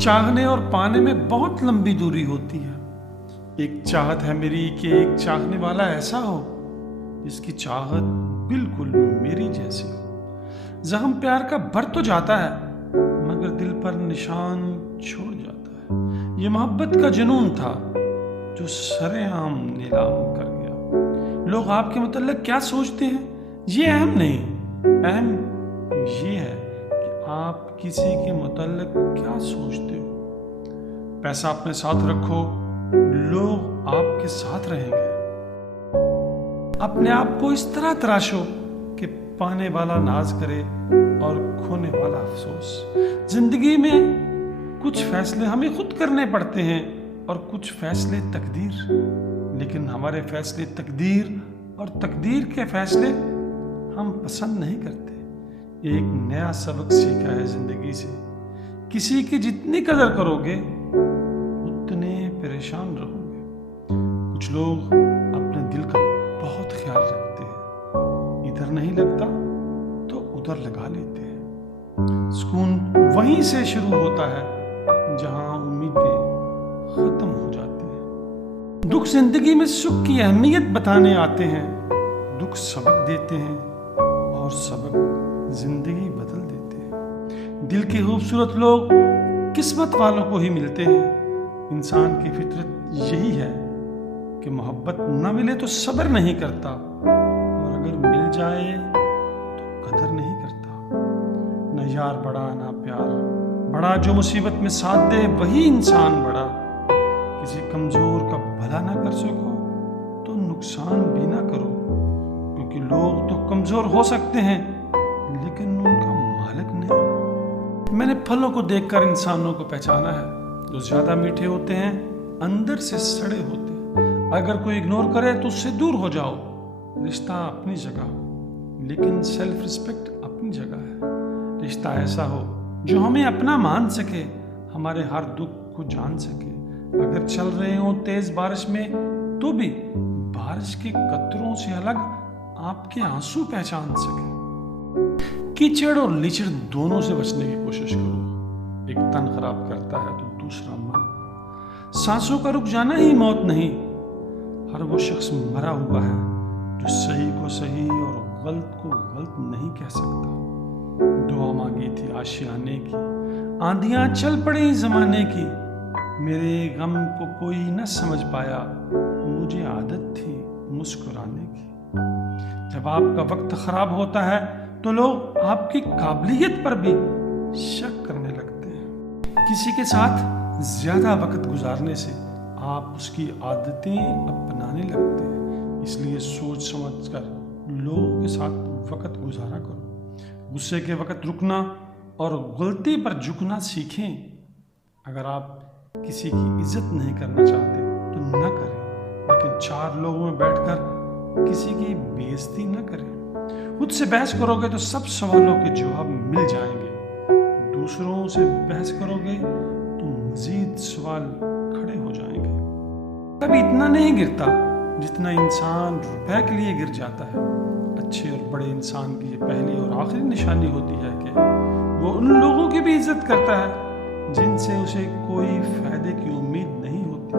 चाहने और पाने में बहुत लंबी दूरी होती है। एक चाहत है मेरी कि एक चाहने वाला ऐसा हो जिसकी चाहत बिल्कुल मेरी जैसी हो। जख्म प्यार का भर तो जाता है मगर दिल पर निशान छोड़ जाता है। ये मोहब्बत का जुनून था जो सरेआम नीलाम कर गया। लोग आपके मतलब क्या सोचते हैं ये अहम नहीं, अहम ये है कि आप किसी के मतलब क्या सोचते हो। पैसा अपने साथ रखो, लोग आपके साथ रहेंगे। अपने आप को इस तरह तराशो कि पाने वाला नाज करे और खोने वाला अफसोस। जिंदगी में कुछ फैसले हमें खुद करने पड़ते हैं और कुछ फैसले तकदीर, लेकिन हमारे फैसले तकदीर और तकदीर के फैसले हम पसंद नहीं करते। एक नया सबक सीखा है जिंदगी से, किसी की जितनी कदर करोगे उतने परेशान रहोगे। कुछ लोग अपने दिल का बहुत ख्याल रखते हैं, इधर नहीं लगता तो उधर लगा लेते हैं। सुकून वहीं से शुरू होता है जहां उम्मीदें खत्म हो जाती हैं। दुख जिंदगी में सुख की अहमियत बताने आते हैं, दुख सबक देते हैं और सबक जिंदगी बदल देते हैं। दिल के खूबसूरत लोग किस्मत वालों को ही मिलते हैं। इंसान की फितरत यही है कि मोहब्बत न मिले तो सब्र नहीं करता और अगर मिल जाए तो कदर नहीं करता। न यार बड़ा ना प्यार बड़ा, जो मुसीबत में साथ दे वही इंसान बड़ा। किसी कमजोर का भला ना कर सको तो नुकसान भी ना करो, क्योंकि लोग तो कमजोर हो सकते हैं लेकिन उनका मालिक नहीं। मैंने फलों को देखकर इंसानों को पहचाना है, जो ज्यादा मीठे होते हैं अंदर से सड़े होते हैं। अगर कोई इग्नोर करे तो उससे दूर हो जाओ। रिश्ता अपनी जगह, लेकिन सेल्फ रिस्पेक्ट अपनी जगह है। रिश्ता ऐसा हो जो हमें अपना मान सके, हमारे हर दुख को जान सके। अगर चल रहे हो तेज बारिश में तो भी बारिश के कतरों से अलग आपके आंसू पहचान सके। कीचड़ और लीचड़ दोनों से बचने की कोशिश करो। एक तन खराब करता है तो दूसरा मन। सांसों का रुक जाना ही मौत नहीं। हर वो शख्स मरा हुआ है जो सही को सही और गलत को गलत नहीं कह सकता। दुआ मांगी थी आशियाने की, आंधियां चल पड़ी जमाने की। मेरे गम को कोई न समझ पाया, मुझे आदत थी मुस्कुराने की। जब आपका वक्त खराब होता है तो लोग आपकी काबिलियत पर भी शक करने लगते हैं। किसी के साथ ज्यादा वक्त गुजारने से आप उसकी आदतें अपनाने लगते हैं। इसलिए सोच समझकर लोगों के साथ वक्त गुजारा करो। गुस्से के वक्त रुकना और गलती पर झुकना सीखें। अगर आप किसी की इज्जत नहीं करना चाहते तो न करें, लेकिन चार लोगों में बैठकर किसी की बेइज्जती न करें। खुद से बहस करोगे तो सब सवालों के जवाब मिल जाएंगे। दूसरों से बहस करोगे तो मजीद सवाल खड़े हो जाएंगे। कभी इतना नहीं गिरता जितना इंसान रुपए के लिए गिर जाता है। अच्छे और बड़े इंसान की ये पहली और आखिरी निशानी होती है कि वो उन लोगों की भी इज्जत करता है जिनसे उसे कोई फायदे की उम्मीद नहीं होती।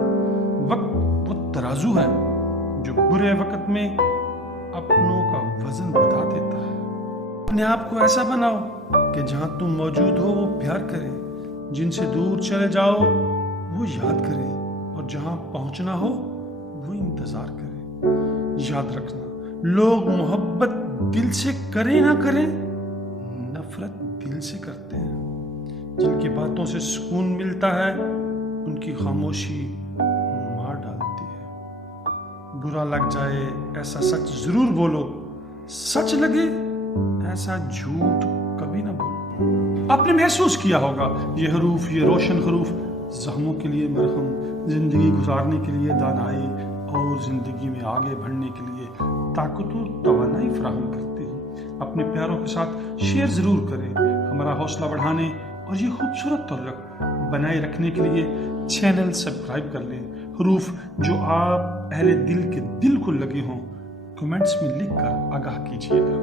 वक्त वो तराजू है जो बुरे वक्त में अपनों का वजन बता देता है। अपने आप को ऐसा बनाओ कि जहां तुम मौजूद हो वो प्यार करे, जिनसे दूर चले जाओ वो याद करे, और जहां पहुंचना हो वो इंतजार करे। याद रखना, लोग मोहब्बत दिल से करें ना करें, नफरत दिल से करते हैं। जिनकी बातों से सुकून मिलता है उनकी खामोशी मार डालती है। बुरा लग जाए ऐसा सच जरूर बोलो, सच लगे ऐसा झूठ कभी ना बोलो। आपने महसूस किया होगा ये हरूफ, ये रोशन हरूफ जख्मों के लिए मरहम, जिंदगी गुजारने के लिए दानाई और जिंदगी में आगे बढ़ने के लिए ताकत और तवानाई फराहम करते हैं। अपने प्यारों के साथ शेयर जरूर करें। हमारा हौसला बढ़ाने और ये खूबसूरत ताल्लुक बनाए रखने के लिए चैनल सब्सक्राइब कर लें। हरूफ जो आप अहले दिल के दिल को लगे हों कमेंट्स में लिख कर आगाह कीजिएगा।